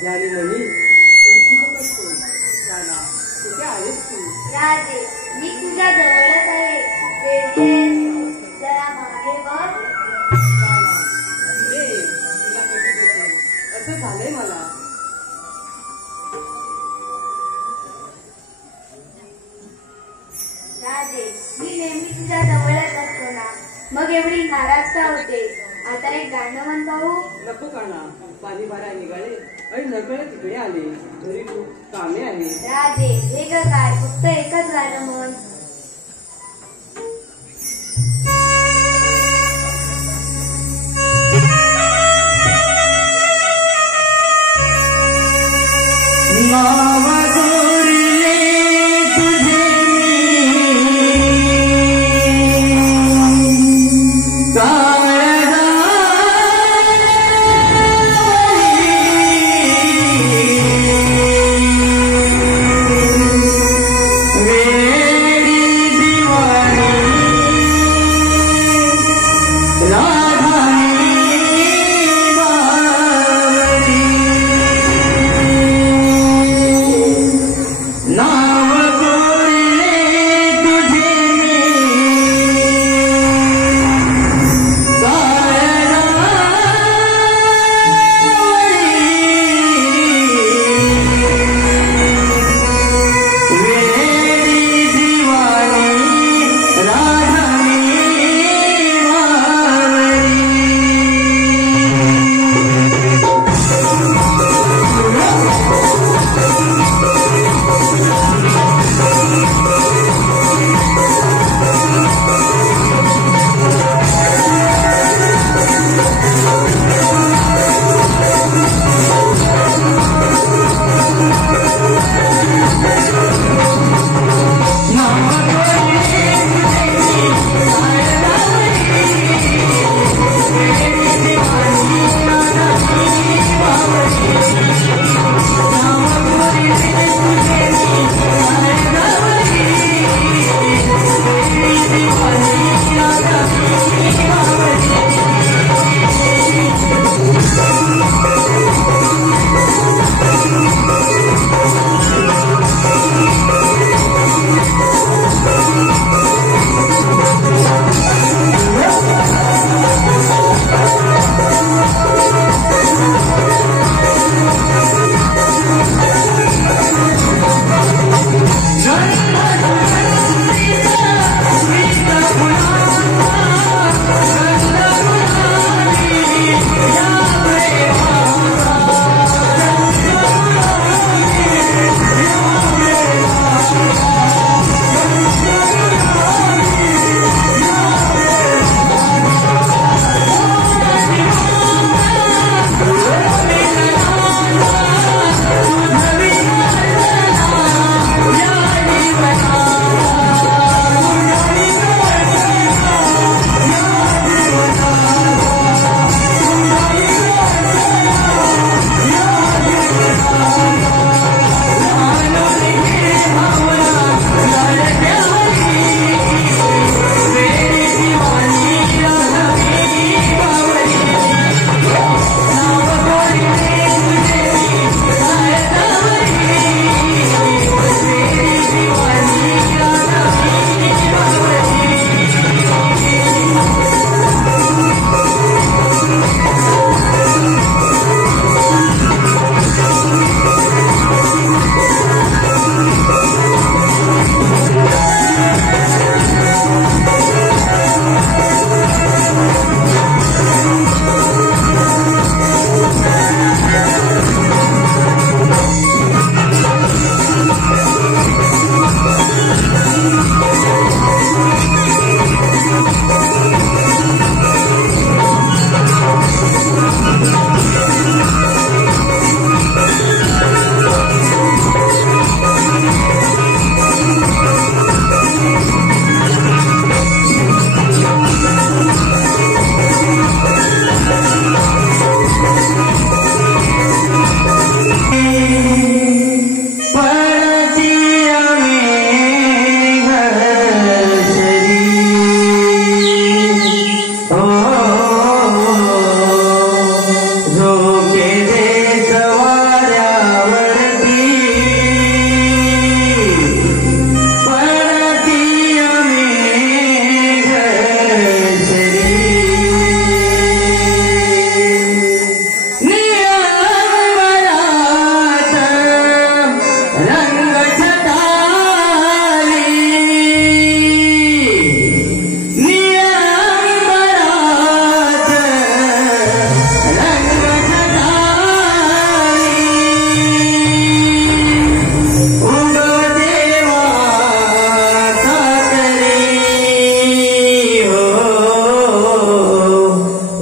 ज्ञानी म्हणी कुठे आहेस तू? राजे, मी तुझ्या जवळच आहे. वेळेस जरा मागे बघ. तुला कधी भेटेल असं झालंय मला. राजे, मी नेहमी तुझ्या जवळच असतो ना, मग एवढी नाराज का होते? आता एक गाणं म्हण पाहू. नको काना, पाणी भरा निघाले आणि नकळे तिकडे आले. घरी खूप कामे आहे. राजे, हे ग काय, फक्त एकच गाणं म्हण. Ready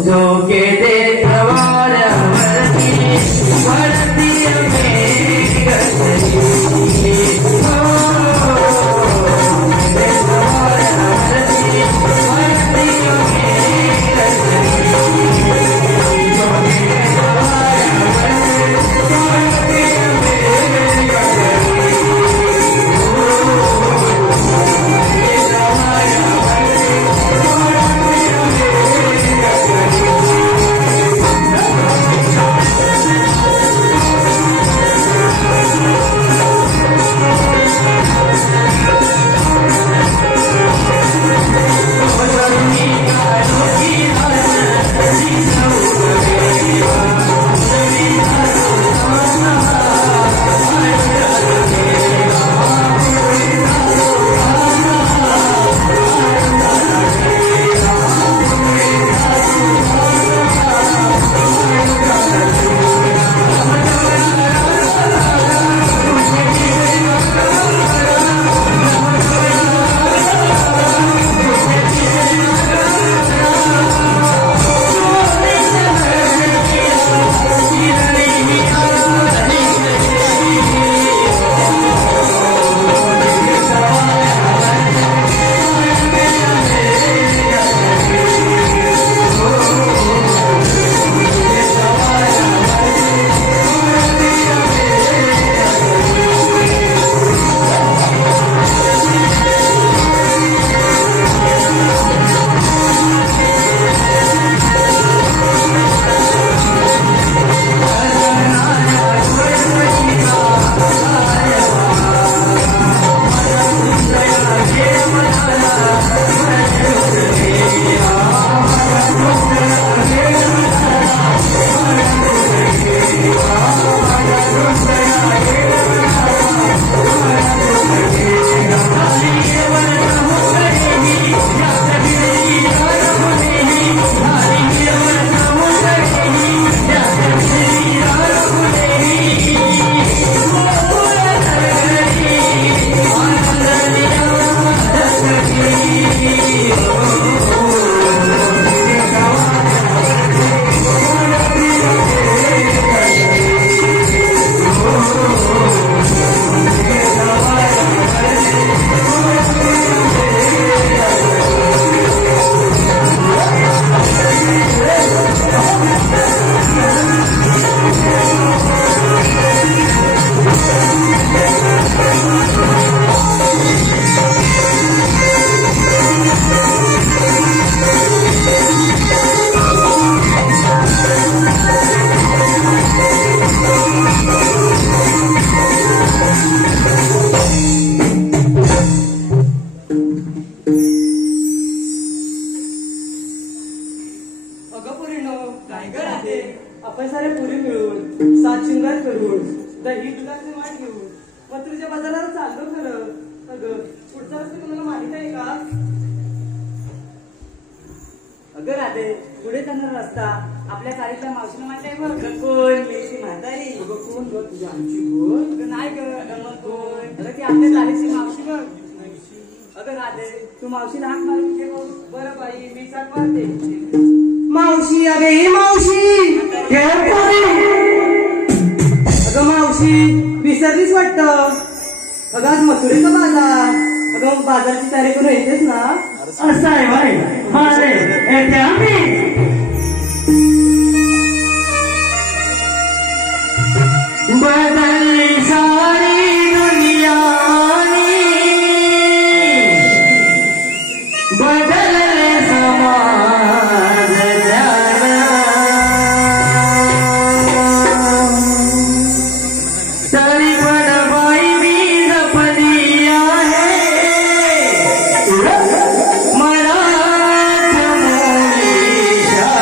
झोके देत वाऱ्यावरती वरती मेघ सरी. देत वाऱ्यावरती वरती मेघ सरी. झोके देत वाऱ्यावरती वरती मेघ सरी. आपण सारे पुरी मिळून 7 शिंगार करून दही दुधाचे वाट घेऊन मथुरेच्या बाजाराला चाललो खरं. अगं पुढचा रस्ता तुम्हाला माहित आहे का? अगं राधे, पुढे जाणार रस्ता आपल्या चाळीतल्या मावशीला माहिती आहे बघ. कोण? मीची म्हातारी. अगं कोण ग? तुझी आमची कोण? अगं नाही ग, मग कोण? अगं ती आपल्या चाळीची मावशी बघ. अगं राधे, तू मावशीला हाक मारून घे बघ. बरं बाई, मी चाक मारते. मावशी, अगं ही मावशी. अगं मावशी, विसरलीच वाटतं. अगं आज मथुरेचा बाजार. अगं बाजारची तयारी करून येतेस ना? असं आहे बाई. अरे येते आम्ही. बदलली सारी दुनिया, बदलले समाज तरी पण बाई मी जपली आहे मराठ मुलीच्या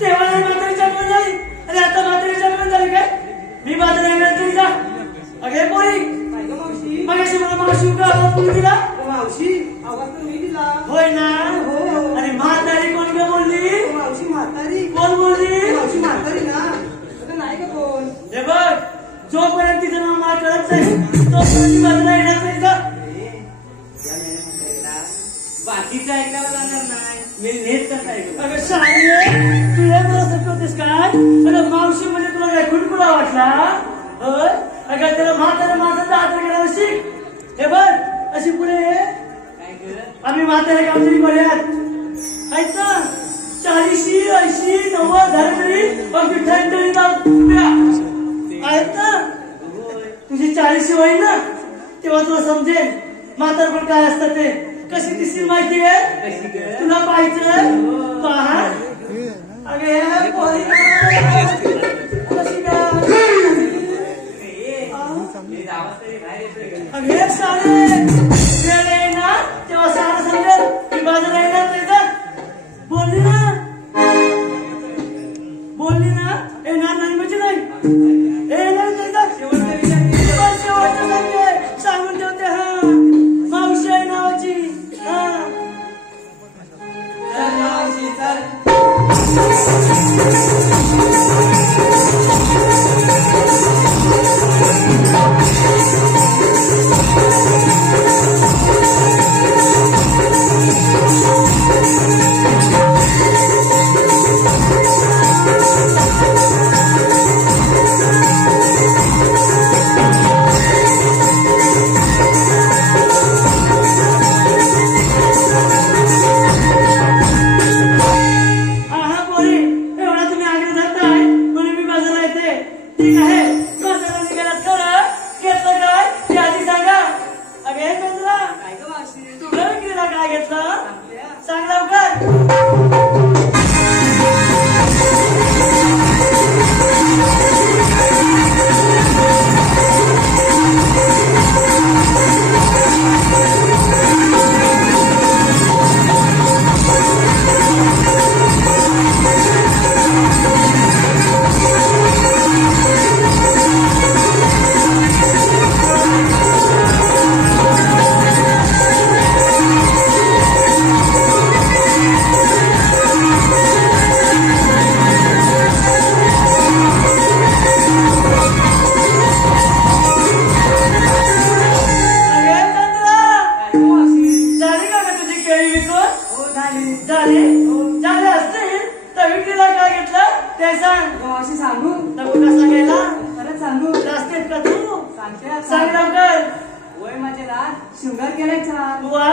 तेव्हा म्हातारीच्या आठवण झाली आणि आता म्हातारीच्या आठवण झाली काय? मी बाजारात गेला तरी जा. अगे पोरी काय ग मावशी? मगाशी मला मावशी का आवाज कोणी दिला? मावशी आवाज तर मी दिला. होय ना? हो. आणि म्हातारी कोण का बोलली? मावशी म्हातारी. कोण बोलली? मावशी म्हातारी ना. आता नाही का कोण? हे बघ, जोपर्यंत तिचं नाव मला कळत नाही तोपर्यंत बाजूला येणार नाही का? बाकीचं ऐकायला जाणार नाही. मी नेट कसं ऐकू? अगं शाळे तुला मला सटवतेस काय? अगं मावशी म्हणजे तुला काय खुडकुडा वाटला? होय? अगं त्याला म्हातारा माणसाचा आदर करायला शिक. हे बघ अशी पुढे ये. काय कर? आम्ही म्हातारे गावतरी बऱ्यात आहेत ना. 40, 80, 90 झाले तरी अगदी ठणठणीत आहेत ना. तुझी 40 होईल ना तेव्हा तुला समजेल म्हातारपण काय असतं ते. कशी दिसतील माहितीये? कशी कर? तुला पाहायचं पहा. अगे पोरी कशी का? आवाज तरी बाहेर येतोय का? अगे सारे वेळ येईल ना तेव्हा सारं समजेल मी बाजूला येणार नाही तर. बोलली ना येणार नाही म्हणजे नाही. येणार नाही तर शेवटचा विचार केला. शेवटचं सांगते सांगून ठेवते. हा मावशी आहे नावाची. हा चल मावशी चल. ठीक आहे. बाजारात निघालात खरं घेतलं काय ते आधी सांगा. अगे चंद्रा काय ग मावशी? तुला विक्रीला काय घेतलं आपल्या सांग लवकर. झाले असतील तर विक्रीला काय घेतलं ते सांग. मावशी सांगू? नको का सांगायला? खरंच सांगू? रस्त्यात का तू सांगते आता. सांग लवकर. वय माझे लहान शृंगार केलाय छान. वा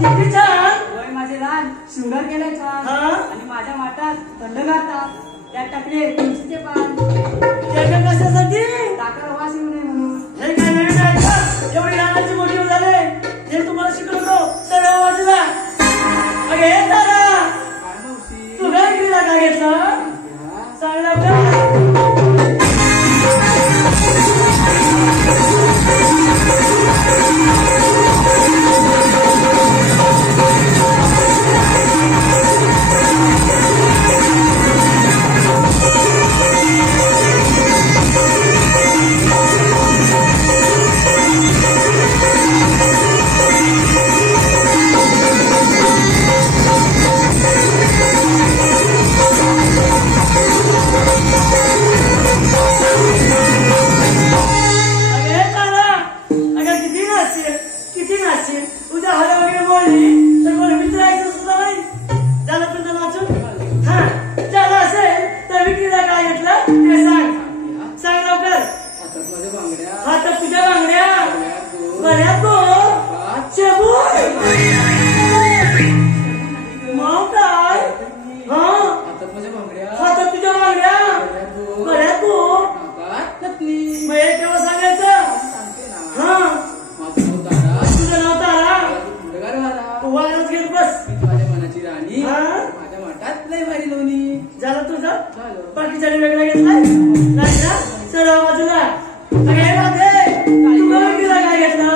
किती छान. वय माझे लहान शृंगार केलाय छान. हा? आणि माझ्या माठात थंड गातात त्यात टाकले तुळशीचे पान. त्याच्या कशासाठी? टाका वास येऊ नये म्हणून. हे काय नवीन आहे का? एवढी लहानाची मोठी झाले हे तुम्हाला शिकवतो सरळ वाजला. अगे दादा काय मावशी? तू काय विक्रीला काय घेतलं सांग लवकर. उद्या हरे वगैरे बोलली तर कोणी विचारायचं सुद्धा नाही. झालं तुझं नाचून? हा झालं असेल तर विक्रीला काय घेतलं ते सांग. सांग लवकर. हातात माझ्या बांगड्या. हातात तुझ्या बांगड्या बऱ्याच शेबू मग काय? हा हातात माझ्या बांगड्या. हातात तुझ्या बांगड्या बऱ्याच नकली. मग हे तेव्हा सांगायचं. सांगते ना. हा माझं नाव तारा. तुझं नाव तारा. थंडगार वारा. तू वाजत घेत बस. मी माझ्या मनाची राणी. हा? माझ्या माठात लय भारी लोणी. झालं तुझं झालं. बाकीच्याने वेगळा घेतलाय नाही ना. सरळ बाजूला. अगे राधे तू विक्रीला काय घेतलं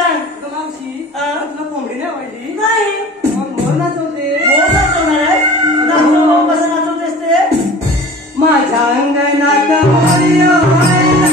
सांग. अगं मावशी हा? तुला कोंबडी नाही आवडली नाही मग मोर नाचवते हो नाचवणार आहे. नाचव कसं नाचवतेस ते? माझ्या अंगणात मोरी ओवाळला.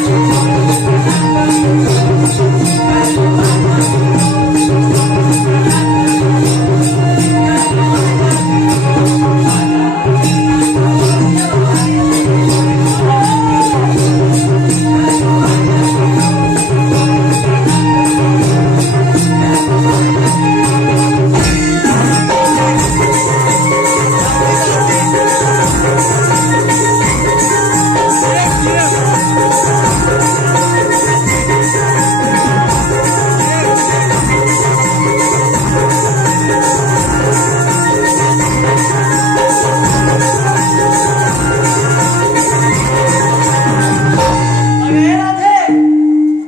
अरे राधे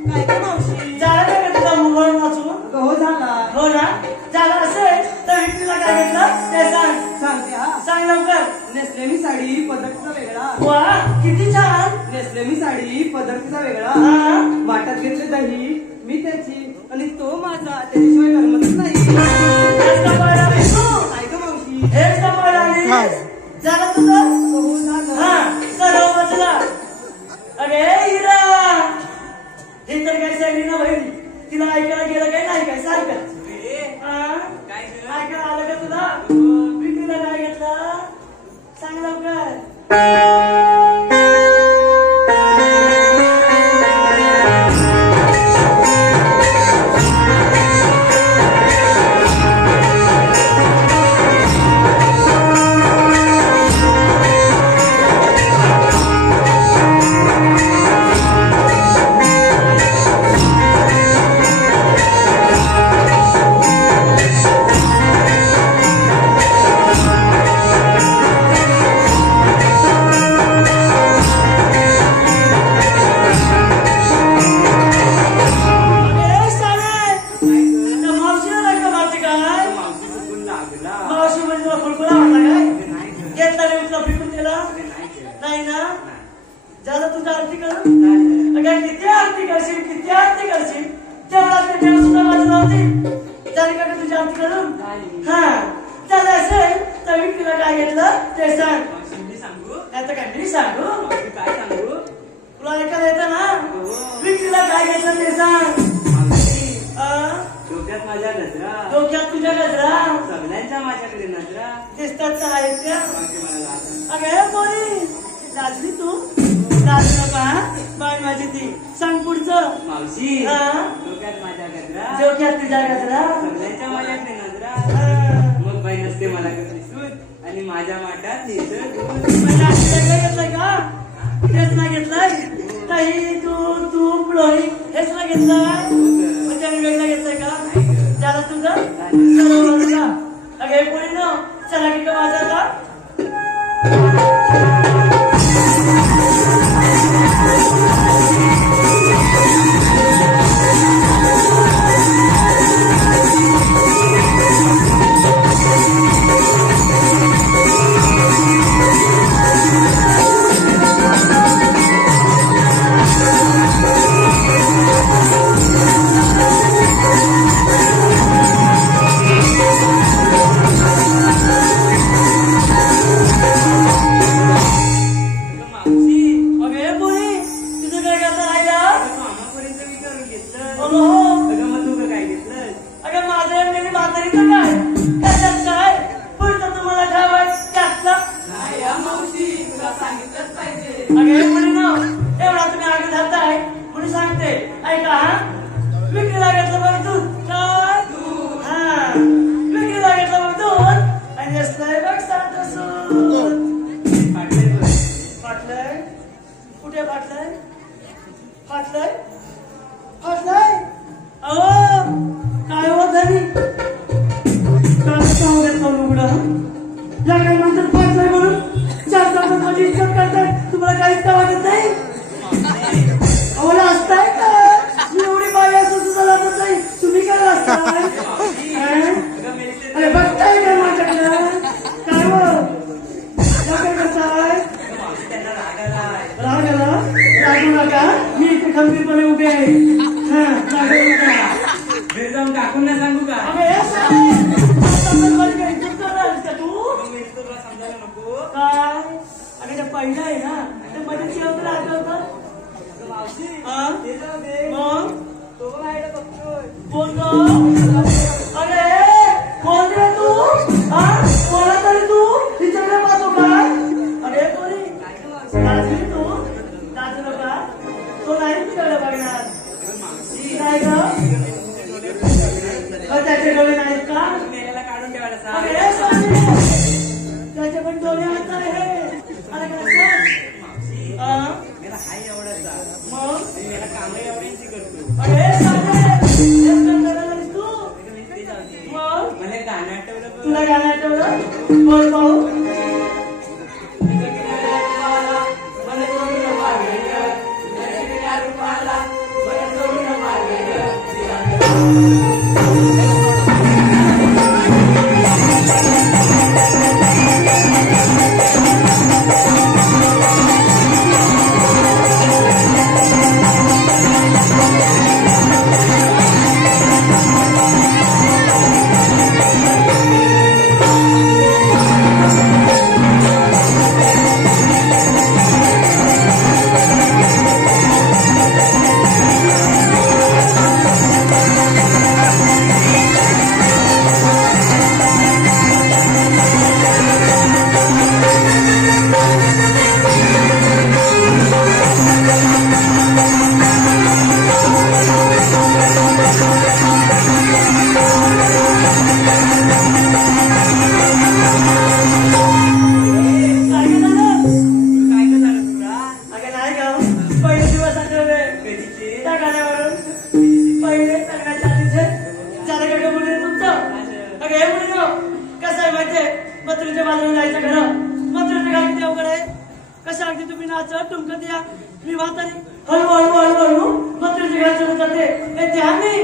काय का मावशी झालं का ग तुझा मोबाईल वाचून? अगं हो झाला हो ना झालं असेल तर विक्रीला काय घेतलं ते सांग. सांगते हा सांग लवकर. नेसलेली साडी पदरचा वेगळा वा किती छान. नेसलेली साडी पदरचा वेगळा हा? वाटात घेतले दही मी त्याची आणि तो माझा त्याच्याशिवाय करमतच नाही हेच कपाळ आलीस तू? काय का मावशी हेच कपाळ आलीस? झालं तुझं? हो झालं हा सर्व वाचला. अरे हिरा हे तर काय सांगली ना बहिणी तिला ऐकायला गेलं काय नाही काय सारखं ऐकायला आलं का तुला? विक्रीला काय घेतलं सांग लवकर. अरे साले त्या मावशीला नाही का मारते काय? मावशी म्हणजे तुला फुलफुला वाटला काय? घेतला रे तुला फिकून दिला नाही ना? झालं तुझं आरती करून? अगं किती आरती करशील किती आरती करशील तेवढा ते देव सुद्धा माझं लावते. झाली का तुझी आरती करून? हा झालं असेल तर विक्रीला काय घेतलं ते सांग. नाही तर काय मी सांगू? तुला ऐकायला येतं ना? विक्रीला काय घेतलं ते सांग. डोक्यात माझ्या नजरा डोक्यात तुझ्या गजरा सगळ्यांच्या माझ्याकडे नजरा दिसतात का आहेत त्या? मला लाज. अगं पोरी लाजली तू? लाजू नका हा? बाय माझी ती सांग पुढचं. मावशी हा? डोक्यात माझ्या गजरा डोक्यात तुझ्या गजरा सगळ्यांच्या माझ्याकडे नजरा हा. मग बाई नसते मला कसली सूट आणि माझ्या माठात निसर दूध. म्हणजे असं वेगळं घेतलंय का? तेच ना घेतलंय दही दूध तूप लोणी हेच ना घेतलंय म्हणजे आम्ही वेगळं घेतलंय का? झालं तुझं सर्व बाजूला. अगं हे पोरी न चला की का माझा का? मावशी अगं हे पोरी तुझं काय करता राहिला? मामापर्यंत विचारून घेतलं. अगं हो. अगं मग तू काय घेतलं? अगं माझं एमडी म्हातारीचं काय? त्याच्यात काय? पुढचं तुम्हाला ठावाय त्यातलं. नाही हा मावशी तुला सांगितलंच पाहिजे. अगं हे मुली ना एवढा तुम्ही आगे धरताय म्हणून सांगते ऐका हा विक्रीला घेतलं बघ दूध काय? हा विक्रीला घेतलं बघ दूध आणि असलंय बघ साधं सूत. फाटलंय बघ. फाटलंय? कुठे फाटलंय? फाटलंय? फाटलंय? अहो काय हो धनी काय सांगू घेतलं लुगडं या काही म्हणतात फाटलंय म्हणून चार तासात माझी इज्जत करताय तुम्हाला काहीच का वाटत नाही? अहो लाजताय का? मी एवढी बाई असून सुद्धा लाजत नाही तुम्ही काय लाजताय? अगं मेलीचे अरे बघताय का माझ्याकडं काय हो काय करताय? मावशी त्यांना राग आलाय. राग आला? रागू नका मी इथे खंबीरपणे उभे आहे हा रागू नका अरे कोण रे तू? हा कोणा तरी तू तिच्याकडे पाहतो काय? अरे कोणी दाजी तू दाजी नका तो नाही तुझ्याकडे बघणार नाही ग त्याचे डोळे नाहीत का? मेल्याला काढून ठेवायला अरे स्वामी त्याचे पण डोळे आहेत आहे. अरे काय मेला हाय एवढाचा मग मेला काम एवढ्यांची करतो. अरे स्वामी तू मग मला गाणं आठवलं तुला गाणं आठवलं बोल पाहू. मथुरेच्या बाजूला जायचं खरं. मथुरेच्या घरात किती अवघड आहे. कशा अगदी तुम्ही नाचत तुमकत या मी म्हातारी हळूहळू हळूहळू मथुरेच्या घरात सुरू करते. येते आम्ही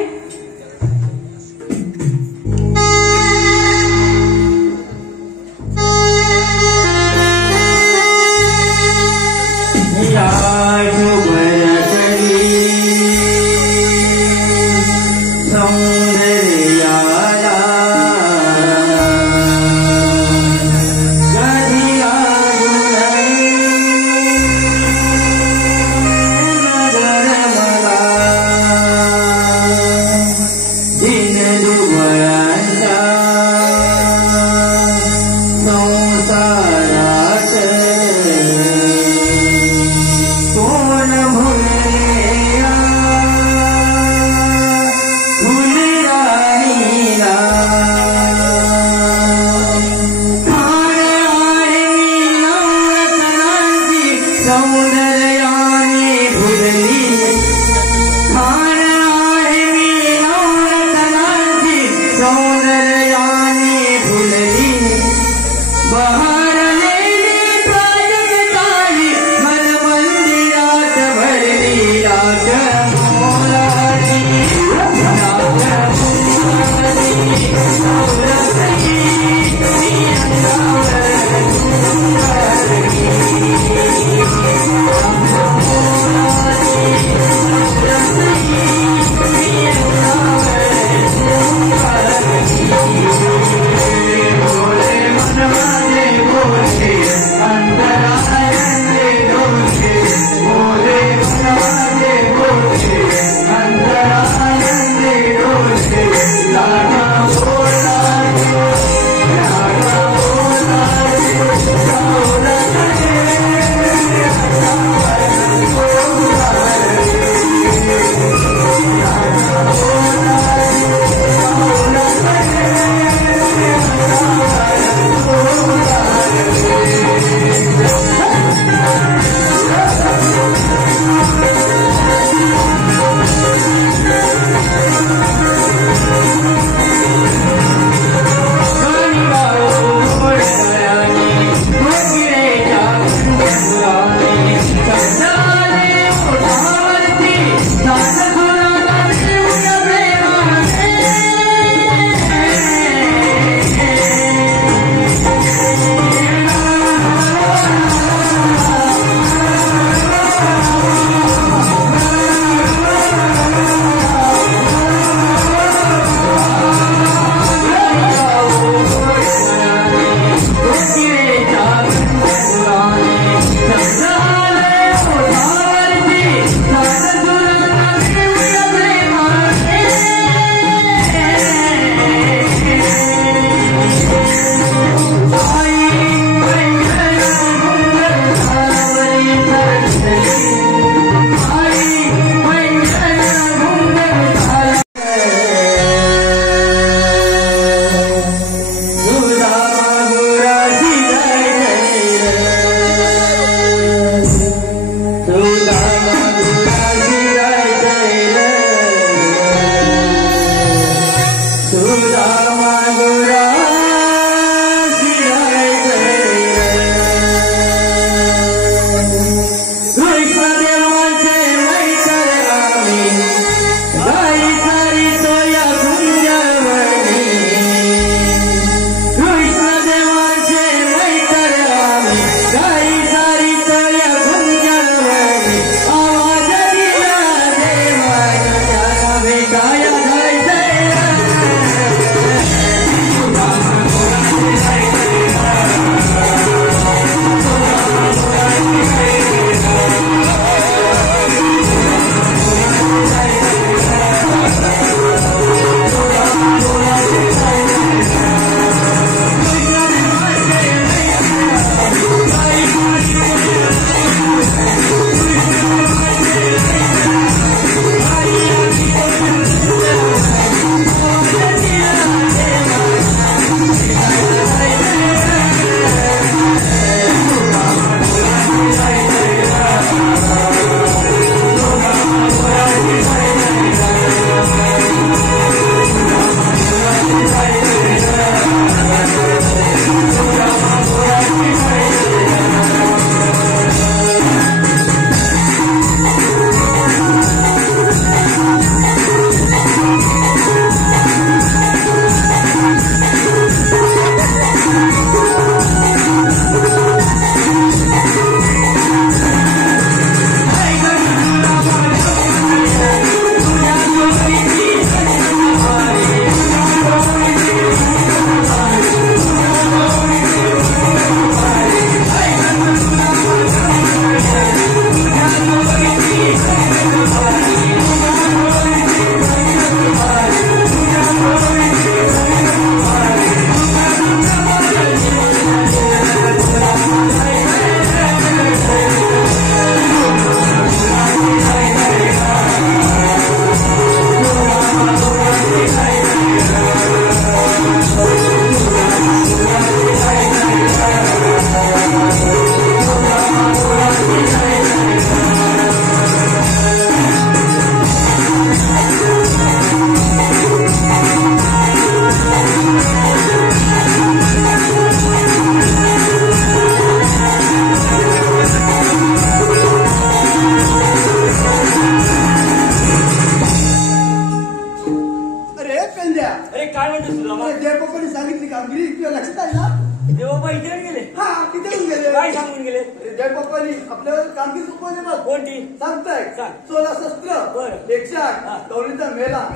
काय म्हणतो सुदामा? जयपप्पांनी सांगितली कामगिरी तुझ्या लक्षात आहे ना? देवबाबा इथे गेले? हा तिथे येऊन गेले. काय सांगून गेले? जयपप्पांनी आपल्याला कामगिरी चुकवली बघ. कोणती? सांगताय सांग. 16 शस्त्र बरं. 108 गौरीचा मेला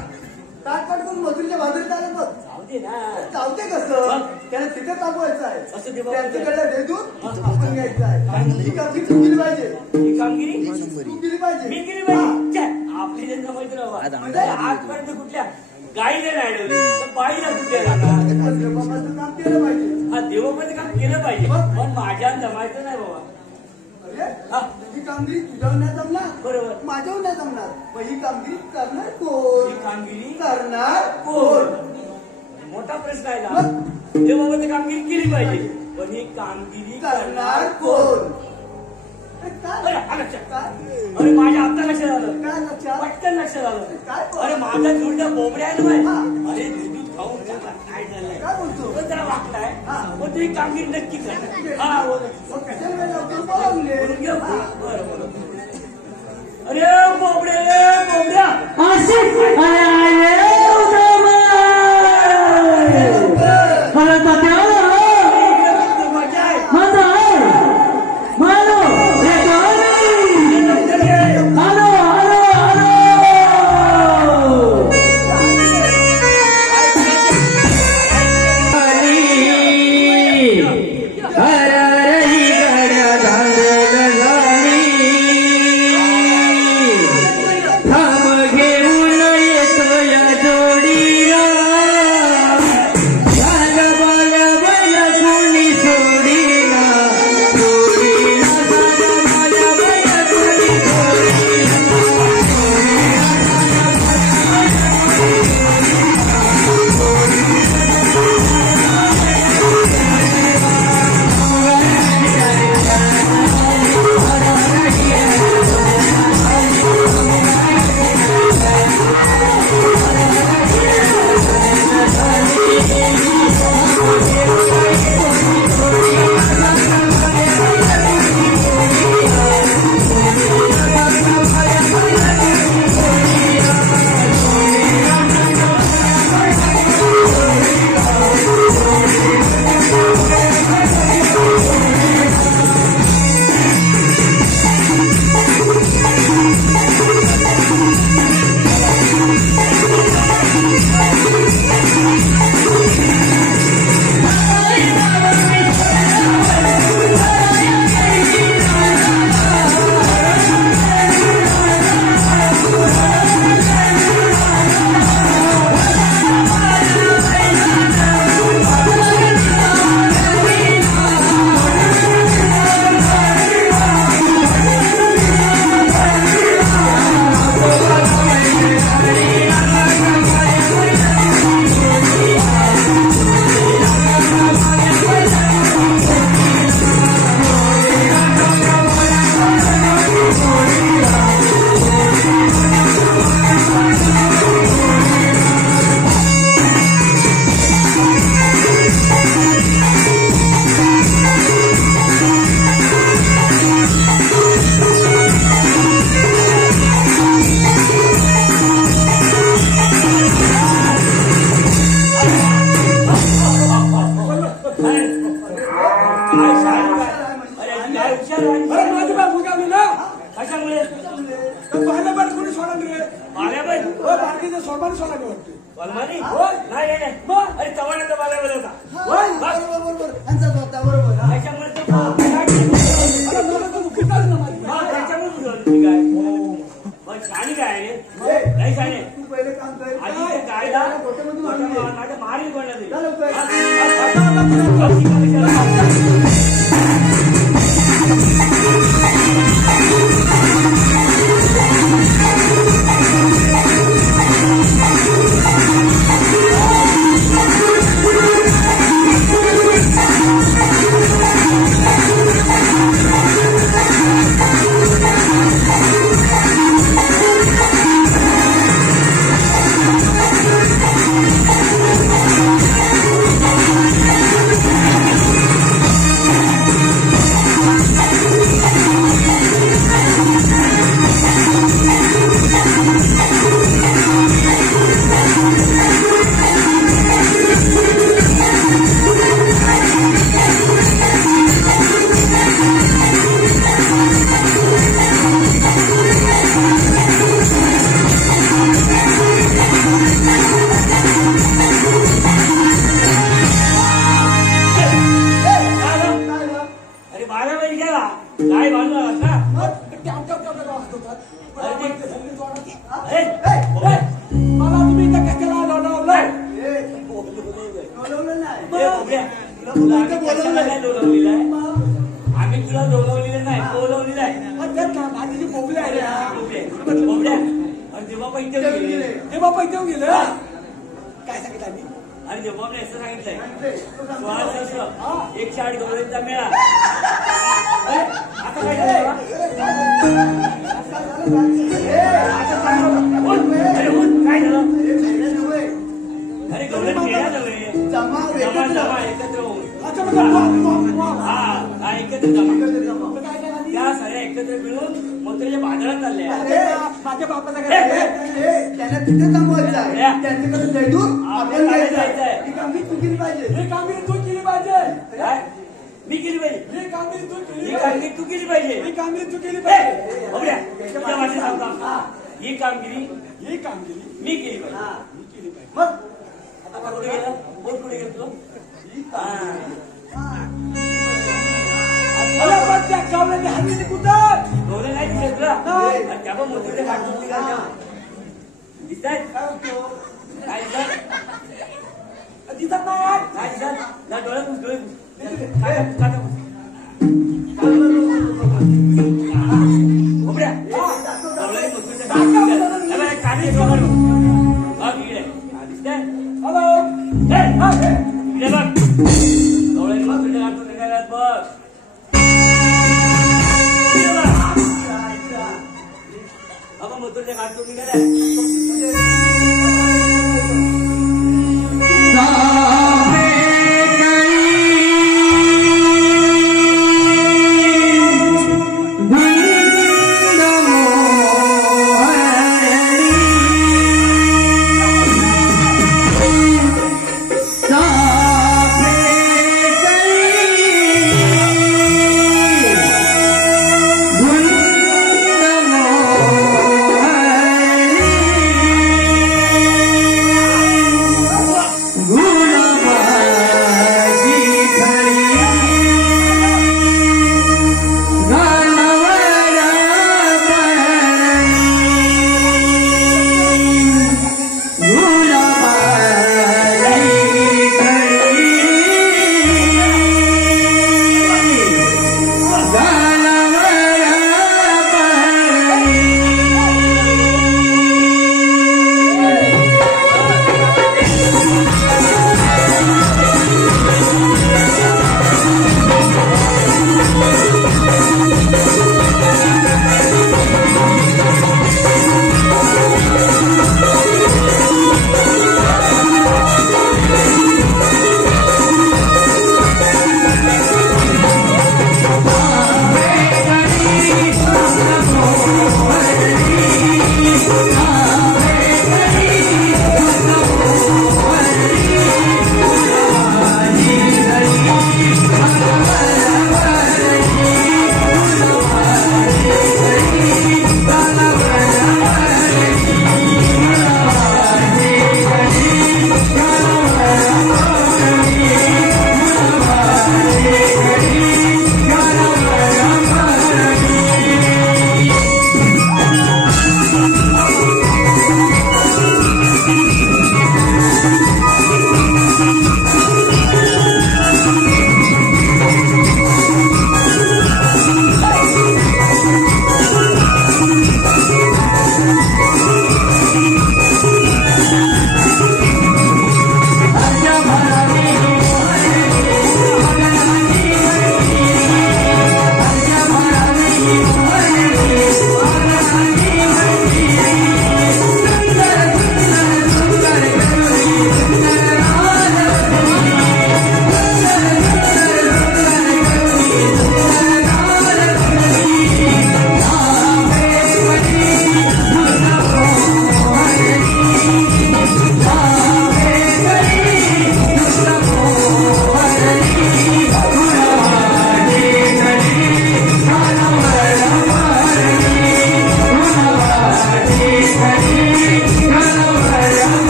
ताटपाट करून मजुरीच्या बाजूला आले बघ. जाऊ दे ना. चावते कसं मग? त्याला तिथे तापवायचं आहे. असं ते बाबा- त्यांच्याकडे दे दूध आपण घ्यायचं आहे. ही कामगिरी तू केली पाहिजे. ही कामगिरी तू केली पाहिजे. मी केली पाहिजे. छे, आपली जनता माहिती राहा आजपर्यंत कुठल्या गाईला नाही ठेवली तर बाईला कुठल्या जाणार? जयपप्पाचं काम केलं पाहिजे. हा देवबाबाचं काम केलं पाहिजे पण माझ्या जमायचं नाही बाबा. अरे हा ही कामगिरी तुझ्यावर नाही जमणार बरोबर. माझ्यावर नाही जमणार मग ही कामगिरी करणार कोण? ही कामगिरी करणार कोण? मोठा प्रश्न आहे ना. देवबाबाची कामगिरी केली पाहिजे पण ही कामगिरी करणार कोण? अरे अरे काय? हा लक्षात. काय? अरे माझ्या आता लक्षात आलं. काय लक्षात? पटकन लक्षात आलं. काय? अरे माझा जोडीला बोबड्या आहे ना हा. अरे दूध खाऊन त्याला काय झालंय काय बोलतो? तो जरा वाटलाय हा. पण तुझी कामगिरी नक्की कर. हा बोल. मग कशाला लवकर बोलावले? बोलून घे. हा. बरं बरं. अरे बोबड्या मजा आहे. कशामुळे पाण्यापाट कोणी सोडलं रे? बाल्याबाई बाकीचं सोडवानी सोडायला वाटते. बलमानी होय. नाही नाही नाही. अरे चव्हाणाचा बाल्याबाई होता बरोबर बरोबर यांचाच होता बरोबर हा. त्याच्यामुळे तो अरे मला तर दुःखी झालं ना माझी. त्याच्यामुळे तुझं ठीक आहे पण शाणी काय आहे रे? नाही शाणे तू पहिले काम कर आधी ते कायदा गोट्यामधून आणून दे. माझ्या मारील कोणाला जा लवकर. तुला आम्ही कशाला काय बोलवलेलं आहे? आम्ही तुला बोलवलेलं नाही, बोलवलेलं आहे. माझी बोबले आहे रे. बोबड्या, आणि जेव्हा पैसे गेले हे बाबा इथे गेलं काय सांगितलं आम्ही आणि जेव्हा मी असं सांगितलंय 108 गवळींचा मेळा. आता काय झालं? अरे काय झालं? अरे गवळण मेळा नव्हे, जमा एकत्र होऊन. अच्छा म्हणजे हा एकत्र जमा. त्या साऱ्या एकत्र मिळून मोत्र्याच्या बाजारात चालल्या. माझ्या बापाचा काय त्यांना तिथे जमवायचं आहे त्यांच्याकडे लढून आपण आपल्याला घ्यायचं आहे. जायचंय. ही कामगिरी तू केली पाहिजे. हे कामगिरी तू केली पाहिजे काय? मी केली पाहिजे. हे कामगिरी तू केली ही पाहिजे कामगिरी तू केली पाहिजे. ही कामगिरी तू केली पाहिजे बघूया तुझ्या भाषेत सांगतो. ही कामगिरी ही कामगिरी मी केली पाहिजे. मी केली पाहिजे मग आता कुठे गेलं? बोल कुठे गेलो तुला? अरे पण त्या कावल्याने हल्ली कुठं डोळे नाही दिसत तुला? आणि त्या पण मोत्रीच्या काढतो दिसतायत? काय दिसत? दिसत नाही काय दिसत? ना डोळे पुस, डोळे पुस. काटा पुस. बोबड्या, डोळ्याने मोत्रीच्या काढतो. हे बघ, काटे डोळ्यावर. बघ इकडे. दिसतंय? हॅलो हे, इकडे बघ. डोळ्याने मोत्रीच्या काढतो निघाल्यात बघ. इकडे बघ. बाबा मोत्रीच्या काढतो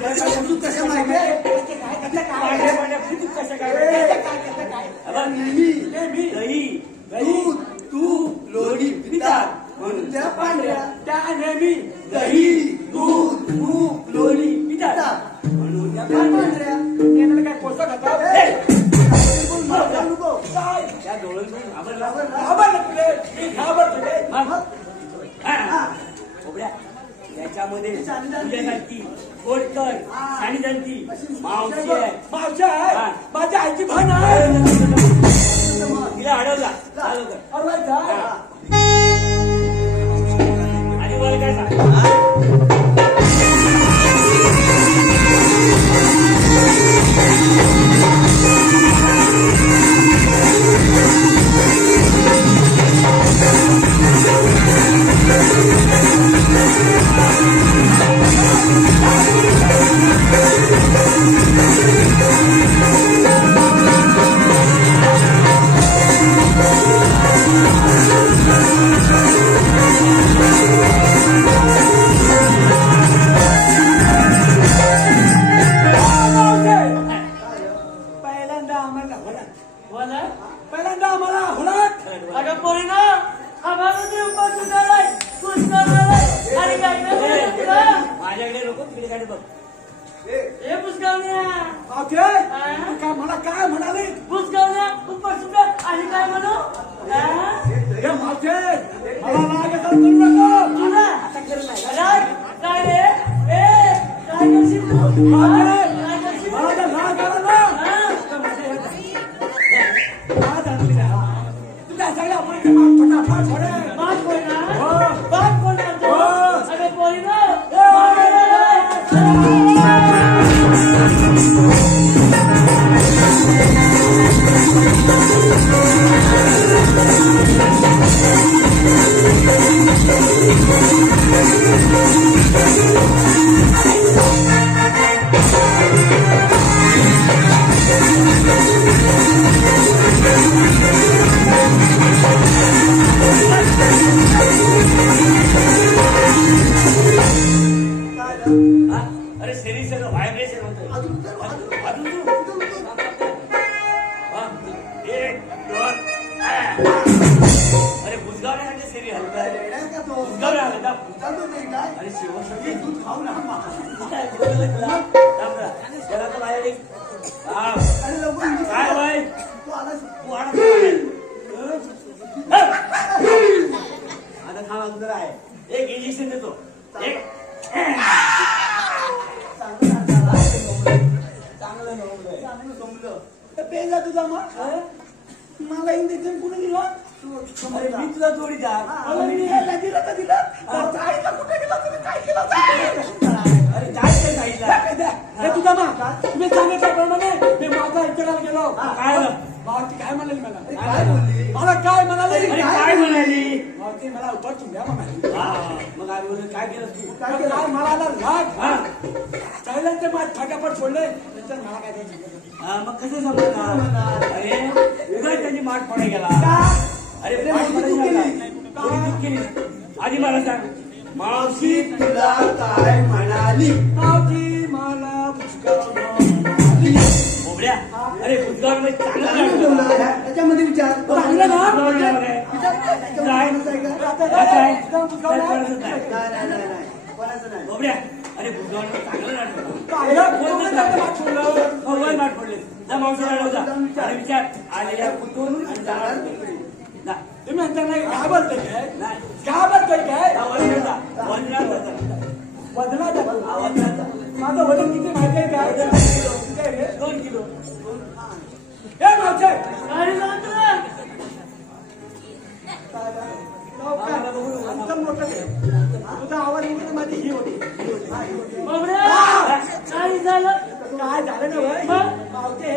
पांढऱ्या तू कशा माहितीये पांढऱ्या तूप कशा काय नेहमी दही दूध तूप लोणी पितात म्हणून त्या पांढऱ्या त्या नेहमी दही दूध तूप लोणी पितात म्हणून त्या पांढऱ्या नेहमी काय कोळसा खातात काय त्या डोळ्यातून घाबरला घाबरलं तुले मी घाबरतो रे खोबड्या याच्यामध्ये तुझ्यासारखी गोडकर आणि जनती मावशी आहे मावशी आहे माझ्या आईची भान आहे तिला अडवला चालू कर अरे जा आणि मला काय सांग पहिल्यांदा आम्हाला होणार बोला पहिल्यांदा आम्हाला होणार अगं पोरी ना आम्हाला उपास सुधाराय आणि काय नाही तुला माझ्याकडे लोक तिकडे काय बघ हे पुष्कळण्या मावशी काय मला काय म्हणाले पुष्कळण्या उपास सुधार आणि काय म्हणू हे मावशी मला राग येतात करू नको तुला काय रे ए काय करशील तू काय करशील मला जर राग आला ना तुझ्या सगळ्या म्हणजे फटाफट होणे बात कोण ना हो. बात कोण ना हो. अगं पोरी ना अरे शरीर व्हायब्रेशन होतं एक दोन अरे बुजगावण्यासाठी शरीर हलतं बुजगावण्या हलतं अरे शेवटी दूध खाऊ ना त्याला तर बाहेर एक आणि लवकर काय बाय तू आलास तू आणा बाहेर. आता थांबा तुझं आहे एक इंजेक्शन देतो एक चांगलं जमलं पेला तुझा मग मला इंजेक्शन कुणी दिलं मी तुला जोडी जा मी यायला दिलं तर दिलं आईला कुठे गेला तुम्ही काय केलं अरे जायचं जायला हे तुझा मग तुम्ही सांगितल्याप्रमाणे मी माझा विचारायला गेलो काय मावती काय म्हणाली मला काय बोलली मला काय म्हणाली अरे काय म्हणाली मावती मला उपटून द्या म्हणाली मग आम्ही बोललो काय केलं तू काय मला राग हा पहिल्यांदा ते माझ फटाफट सोडले नंतर मला काय द्यायचं मग कसं समजणार अरे उगाच त्यांची माठ पडे गेला अरे माठ पडे गेला कोणी चूक केली आधी मला सांग मावशी तुला काय म्हणाली मावती मला पुष्कळ बोबड्या अरे बुधगाव मध्ये चांगलं तुला त्याच्यामध्ये विचार चांगलं ना? काय बोबड्या कोणाचं नाही अरे बुधगाव मध्ये चांगलं नाटक वय माठ पडले जा मावशी लाडव जा आणि विचार आलेल्या कुठून आणि जाणार जा. तुम्ही म्हणता नाही घाबरते काय नाही घाबरतोय काय वजनाचा माझं वजन किती माहिती आहे काय 2 किलो हे मावशे गाडी जाऊ तुला अंतर मोठं आहे. तुझा आवाज येऊन माझी ही होती बाबड्या काय झालं काय झालं ना भाई मग? मावते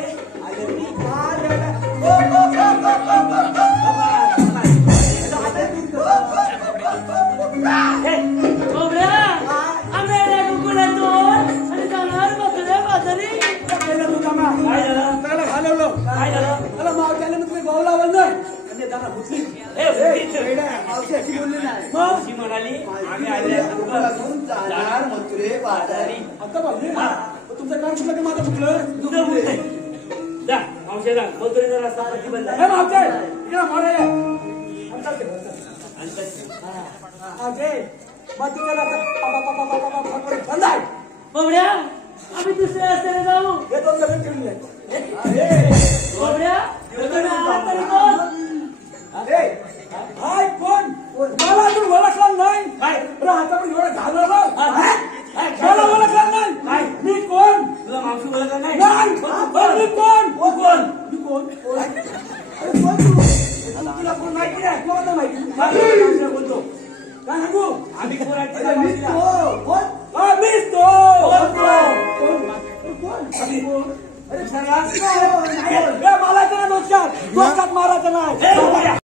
बाबड्या आम्ही कुकुलातून आणि जाणार बकऱ्या बाजारी तुझा मा काय झालं त्याला घालवलं काय झालं त्याला मावट्याला मग तुम्ही भाऊ लावलं ना आणि त्याला मुस्लिम ए, उगीच. मावशी अशी बोलली नाही मावशी म्हणाली आम्ही आल्या लागून जाणार मथुरे बाजारी. आता पाहिजे तुमचं काम सुद्धा की माझं चुकलं तुझं बोलतंय जा मावशेला मथुरेचा रस्ता प्रतिबंध हे मागचे इकडे मारे बंद आहे बाबड्या आम्ही दुसऱ्या रस्त्याने जाऊ. हे दोन जण ठेवून घ्या. बाबड्या तुम्ही आलात तरी कोण? अरे हाय कोण मला तू ओळखला नाही काय हातावर एवढा घालवला मला ओळखला नाही काय मी कोण तुला मावशी बोलत नाही नाही मी कोण मी कोण अरे कोण तू तुला कोण माहिती आहे कोण नाही माहिती बोलतो काय सांगू आम्ही अरे कोणाचे मी तो कोण मीच तो कोण अरे मला तर नमस्कार मारायचं नाही